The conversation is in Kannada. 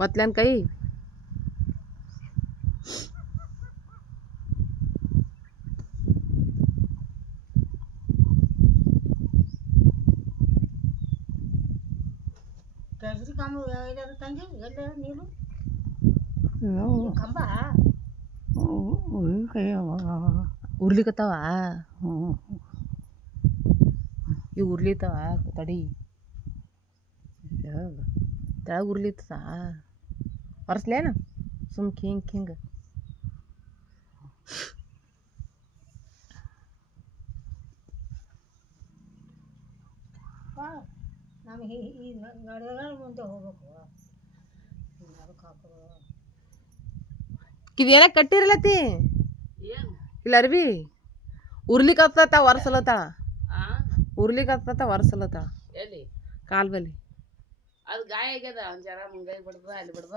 ಒತ್ಲೇನ್ ಕೈ ಕೇಸರಿ ಕಾಮ ಎಲ್ಲಾರು ತಂಗಿ ಎಲ್ಲ ನೀನು ಕಂಬ ಉರ್ಲಿಕತ್ತಾವ ಇವು ಉರ್ಲಿತಾವ ತಡಿ ತೆಳಗ ಉರ್ಲಿತದ ಒರೆಸ್ಲೇನು ಸುಮ್ಕೆ ಹಿಂಗೆ ನಮಗೆ ಈ ನಡೆಗಳ ಮುಂದೆ ಹೋಗ್ಬೇಕು ಅದಕ್ಕೆ ಹಾಕೋದು ಇದೇನ ಕಟ್ಟಿರ್ಲತಿ ಇಲ್ಲ ಅರ್ವಿ ಉರ್ಲಿಕತ್ತ ಒರೆಸಲತ್ತಾಳ ಉರ್ಲಿಕತ್ತ ಒರೆಸಲತ್ತಾಳ ಎಲ್ಲಿ ಕಾಲ್ ಬಲಿ ಅದು ಗಾಯ ಆಗ್ಯದ ಒಂದ್ ಜರ ಮುಂಗೈ ಬಿಡ್ದ ಅಲ್ಲಿ ಬಿಡ್ದ